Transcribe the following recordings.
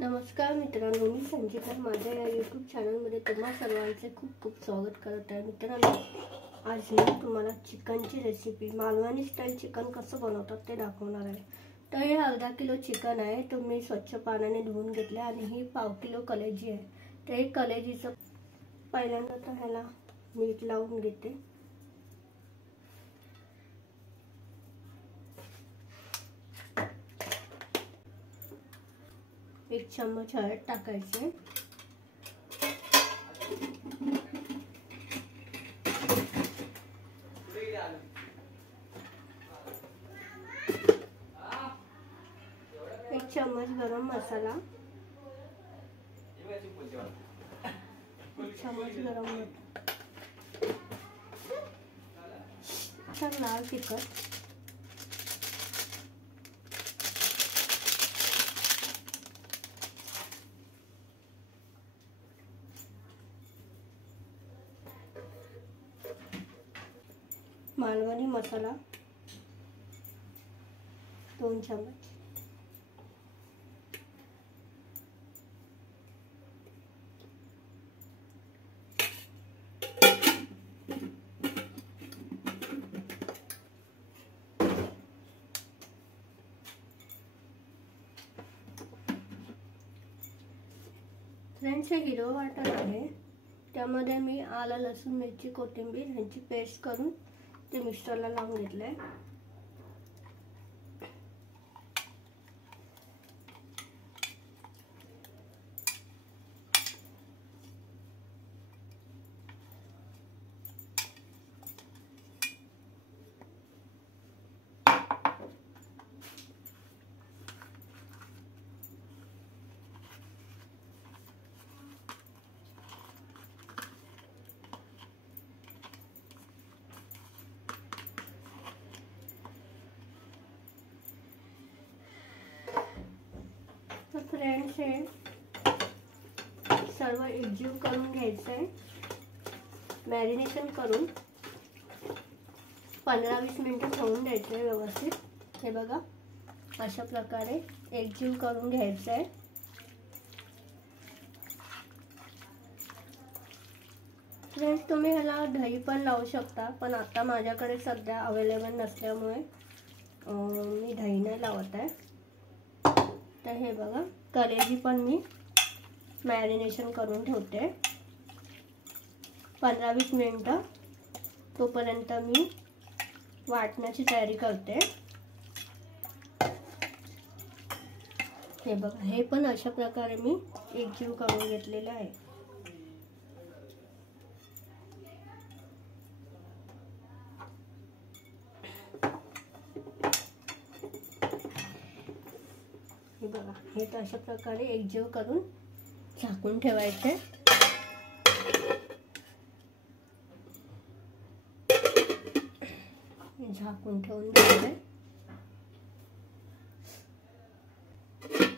नमस्कार मित्रांनो, मी संचिता माझ्या या यूट्यूब चॅनलमध्ये तुम्हा सर्वांचे खूप खूप स्वागत करत आहे। मित्रांनो, आज मी तुम्हाला चिकनची रेसिपी मालवणी स्टाईल चिकन कसं बनवतात ते दाखवणार आहे। तर हे अर्धा किलो चिकन आहे, तो मी स्वच्छ पाण्याने धुवून घेतले आणि ही पाव किलो कलेजी आहे। तर हे कलेजीचं पहिल्यांदा तर ह्याला मीठ लावून घेते। एक चम्मच हळद टाकायचे, एक चम्मच गरम मसाला, एक चम्मच गरम मसाला, लाल तिखट, मालवणी मसाला 2 चम्मच, फ्रेंड्स, हे हिरवं वाटण आहे, त्यामध्ये मी आलं लसूण मिरची कोथिंबीर ह्याची पेस्ट करून ते मिक्सरला लावून घेतलंय। तर फ्रेंड्स, हे सर्व एकजीव करून घ्यायचं आहे। मॅरिनेशन करून 15-20 मिनिटं ठेवून द्यायचं आहे व्यवस्थित। हे बघा, अशा प्रकारे एकजीव करून घ्यायचं आहे। फ्रेंड्स, तुम्ही ह्याला दही पण लावू शकता, पण आता माझ्याकडे सध्या अवेलेबल नसल्यामुळे मी दही नाही लावत आहे। तर हे बघा, कलेजी पण मी मॅरिनेशन करून ठेवते 15-20 मिनिटं। तोपर्यंत मी वाटण्याची तयारी करते। हे बघा, हे पण अशा प्रकारे मी एकजीव करून घेतलेले आहे। हे बघा, हे तर अशा प्रकारे एकजीव करून झाकून ठेवायचे। झाकून ठेवून द्यायचे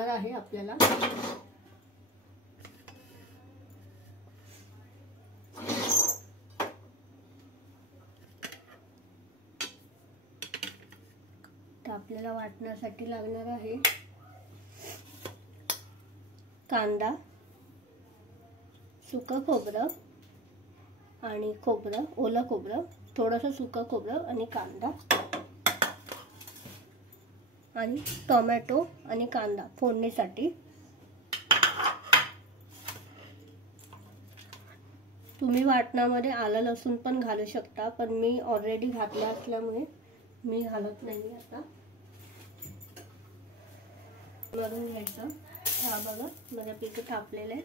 आहे आपल्याला। तर आपल्याला वाटण्यासाठी लागणार आहे कांदा, सुकं खोबरं आणि खोबरं, ओलं खोबरं, थोडंसं सुकं खोबरं आणि कांदा आणि टोमॅटो आणि कांदा फोडणीसाठी। तुम्ही वाटणामध्ये आलं लसूण पण घालू शकता, पण मी ऑलरेडी घातलं असल्यामुळे मी घालत नाही आता। मरून घ्यायचं। हा बघा, बऱ्यापैकी थापलेलं आहे।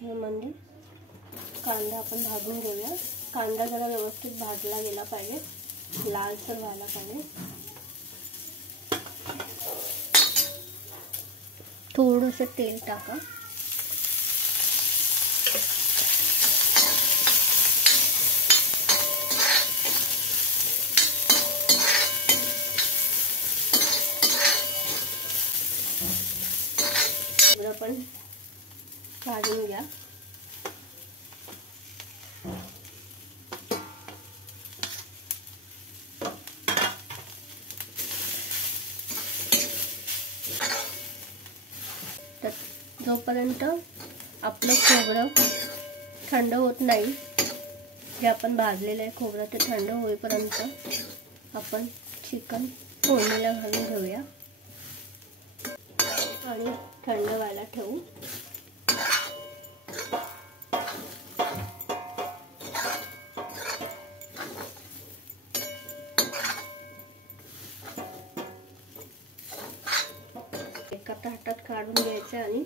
ह्यामध्ये कांदा आपण भाजून घेऊया। कांदा जरा व्यवस्थित भाजला गेला पाहिजे, लालसर व्हायला पाहिजे। थोडंसं तेल टाका। पण भाजून घ्या। जोपर्यंत आपलं खोबरं थंड होत नाही, जे आपण भाजलेलं आहे खोबरं ते थंड होईपर्यंत आपण चिकन फोडणीला घालून घेऊया आणि थंड व्हायला ठेवू. एका ताटात काढून घ्यायचं आणि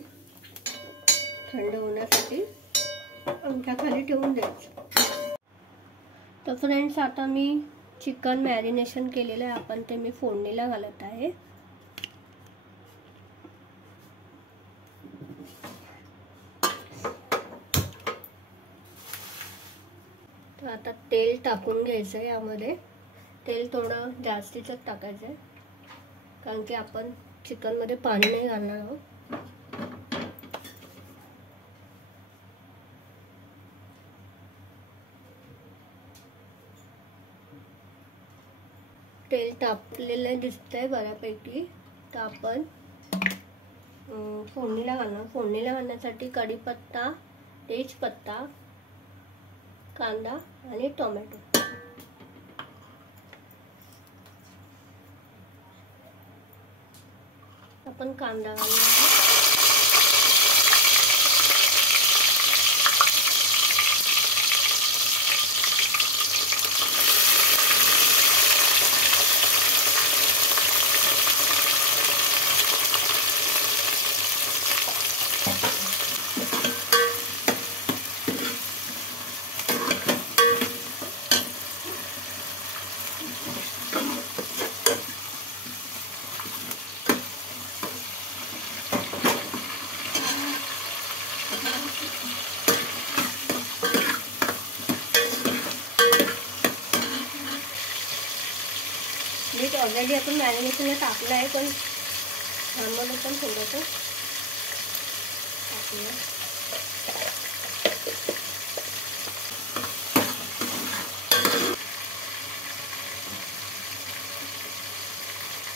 थंड होण्यासाठी पंख्याखाली ठेवून द्यायचं. तर फ्रेंड्स, आता मी चिकन मॅरिनेशन केलेलं आहे, आपण ते मी फोडणीला घालत आहे. तर आता तेल टाकून घ्यायचं आहे. यामध्ये तेल थोडं जास्तीच टाकायचं आहे, कारण की आपण चिकन मध्ये पाणी नाही घालणार आहोत. तेल तापलेलं दिसतंय बऱ्यापैकी. तर आपण फोडणीला घालणार. फोडणीला घालण्यासाठी कढीपत्ता, तेजपत्ता, कांदा आणि टोमॅटो. आपण कांदा घालूया. मीठ ऑलरेडी आपण मॅरिनेशनला टाकलं आहे, पण ह्यामध्ये पण थोडंसं टाकूया.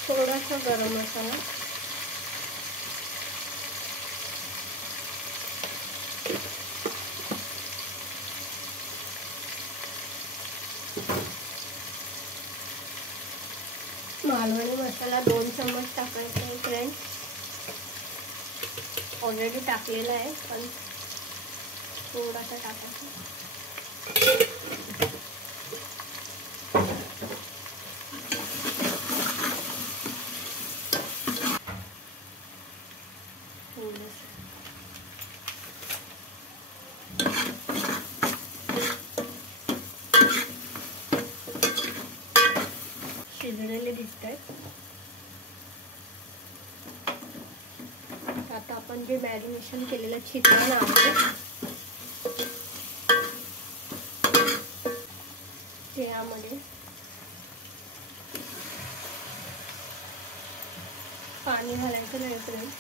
थोडासा गरम मसाला, मालवणी मसाला 2 चम्मच टाकायचा आहे. फ्रेंड्स, ऑलरेडी टाकलेला आहे, पण थोडासा टाकायचा. शिजलेले दिसत आहेत. आता आपण जे मॅरिनेशन केलेलं चिकन आहे ते यामध्ये पाणी घालायचं नाही. फ्रेंड्स,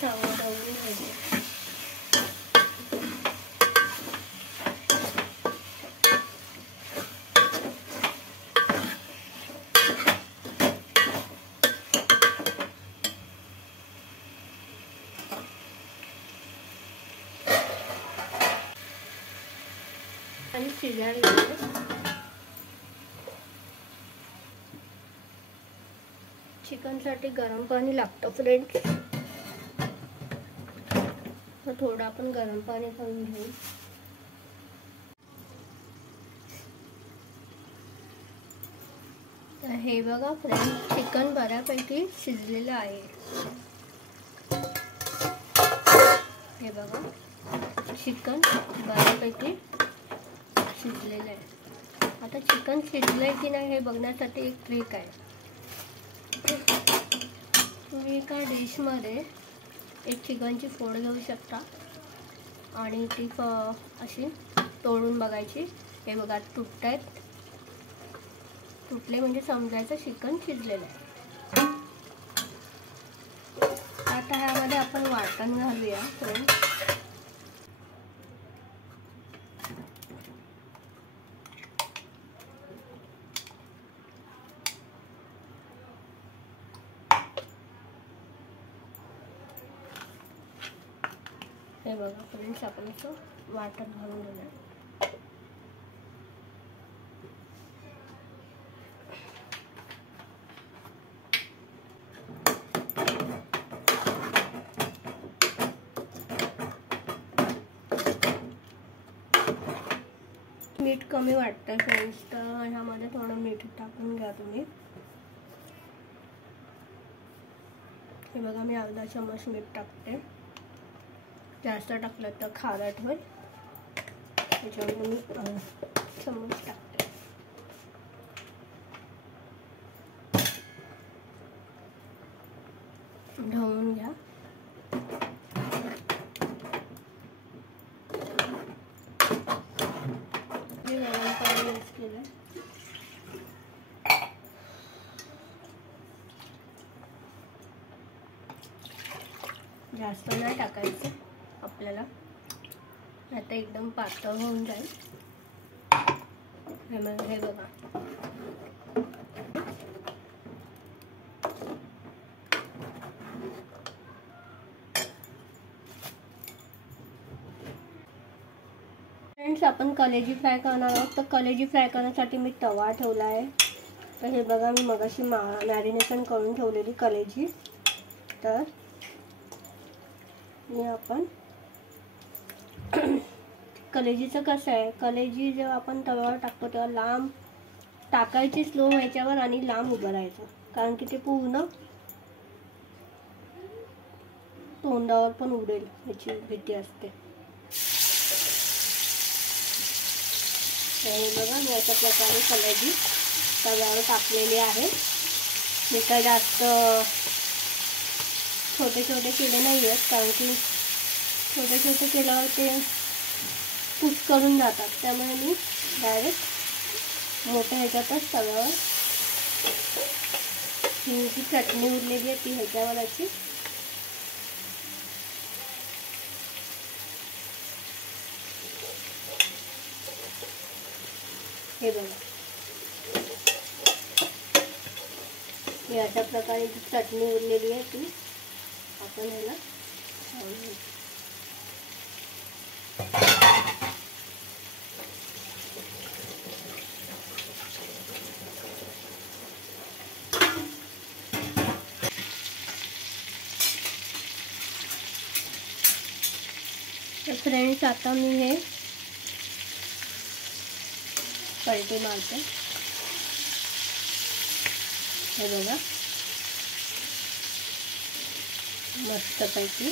चांगलं दळून घ्यायचं. आणि शिजायला चिकनसाठी गरम पाणी लागतं. फ्रेंड्स, तर थोडं आपण गरम पाणी करून घेऊ. तर हे बघा फ्रेंड्स, चिकन बऱ्यापैकी शिजलेलं आहे. हे बघा, चिकन बऱ्यापैकी शिजलेलं आहे. आता चिकन शिजलंय की नाही हे बघण्यासाठी एक ट्रिक आहे. तुम्ही एका डिशमध्ये एक चिकनची फोड घेऊ शकता आणि ती अशी तोडून बघायची. हे बघा, तुटले म्हणजे समजायचं चिकन शिजलेलं आहे. आता ह्यामध्ये आपण वाटण घालूया. फ्रेंड्स, हे बघा फ्रेंड्स, आपण असं वाटण घालून घेऊया. मीठ कमी वाटतं फ्रेंड्स, तर ह्यामध्ये थोडं मीठ टाकून घ्या तुम्ही. हे बघा मी अर्धा चम्मच मीठ टाकते. जास्त टाकलं तर खारट होईल, त्याच्यामुळे मी चम्मच टाकते. ढवळून घ्या. मी गरम पाणी यूज केलं. जास्त नाही टाकायचं आपल्याला, आता एकदम पातळ होऊन जाईल. हे बघा फ्रेंड्स, आपण कलेजी फ्राय करणार आहोत. तर कलेजी फ्राय करण्यासाठी मी तवा ठेवला आहे. तर हे बघा मी मगाशी मॅरिनेशन करून ठेवलेली कलेजी. तर हे आपण कलेजीचं कसं आहे, कलेजी जेव्हा आपण तव्यावर टाकतो तेव्हा लांब टाकायची, स्लो ह्याच्यावर, आणि लांब उभं राहायचं, कारण की ते पूर्ण तोंडावर पण उडेल याची भीती असते. हे बघा मी अशा प्रकारे कलेजी तव्यावर टाकलेली आहे. मी काय जास्त छोटे छोटे केले नाही आहेत, कारण की छोटे छोटे केल्यावर ते कुक करून जातात. त्यामुळे मी डायरेक्ट मोठ्या ह्याच्यातच तव्यावर ही जी चटणी उरलेली आहे ती ह्याच्यावर अशी हे बघा मी अशा प्रकारे जी चटणी उरलेली आहे ती आपण ह्याला तर फ्रेंड्स, आता मी हे पलटी मारते. हे बघा मस्तपैकी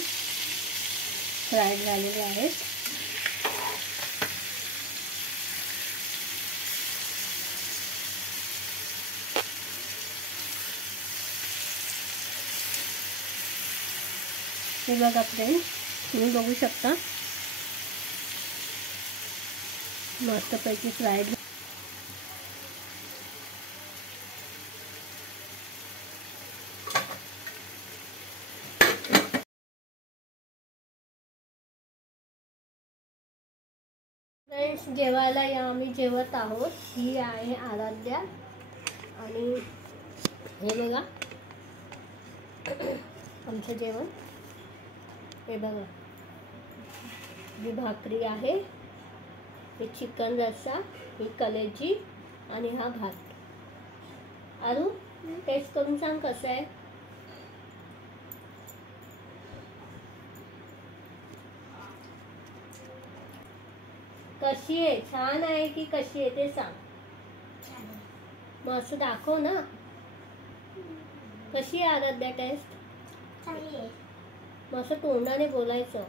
फ्राय झालेले आहेत. हे बघा फ्रेंड्स, तुम्ही बघू शकता मस्तपैकी फ्राय. फ्रेंड्स, जेवायला या, आम्ही जेवत आहोत. ही आहे आराध्या, आणि हे बघा आमचं जेवण. हे बघा ही भाकरी आहे, हे चिकन रस्सा, ही कलेजी, आणि हा भात. आरू टेस्ट करून सांग कसं आहे. कशी आहे, छान आहे की कशी आहे ते सांग. मग असं दाखव ना, कशी आहे आराध्या टेस्ट. मग असं तोंडाने बोलायचं.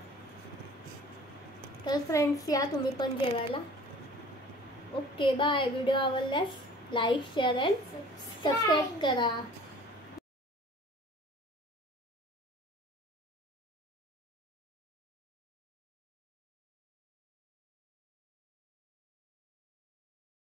तर फ्रेंड्स, या तुम्ही पण जेवायला. Okay bye. व्हिडिओ आवडल्यास लाईक, शेअर अँड सबस्क्राईब करा.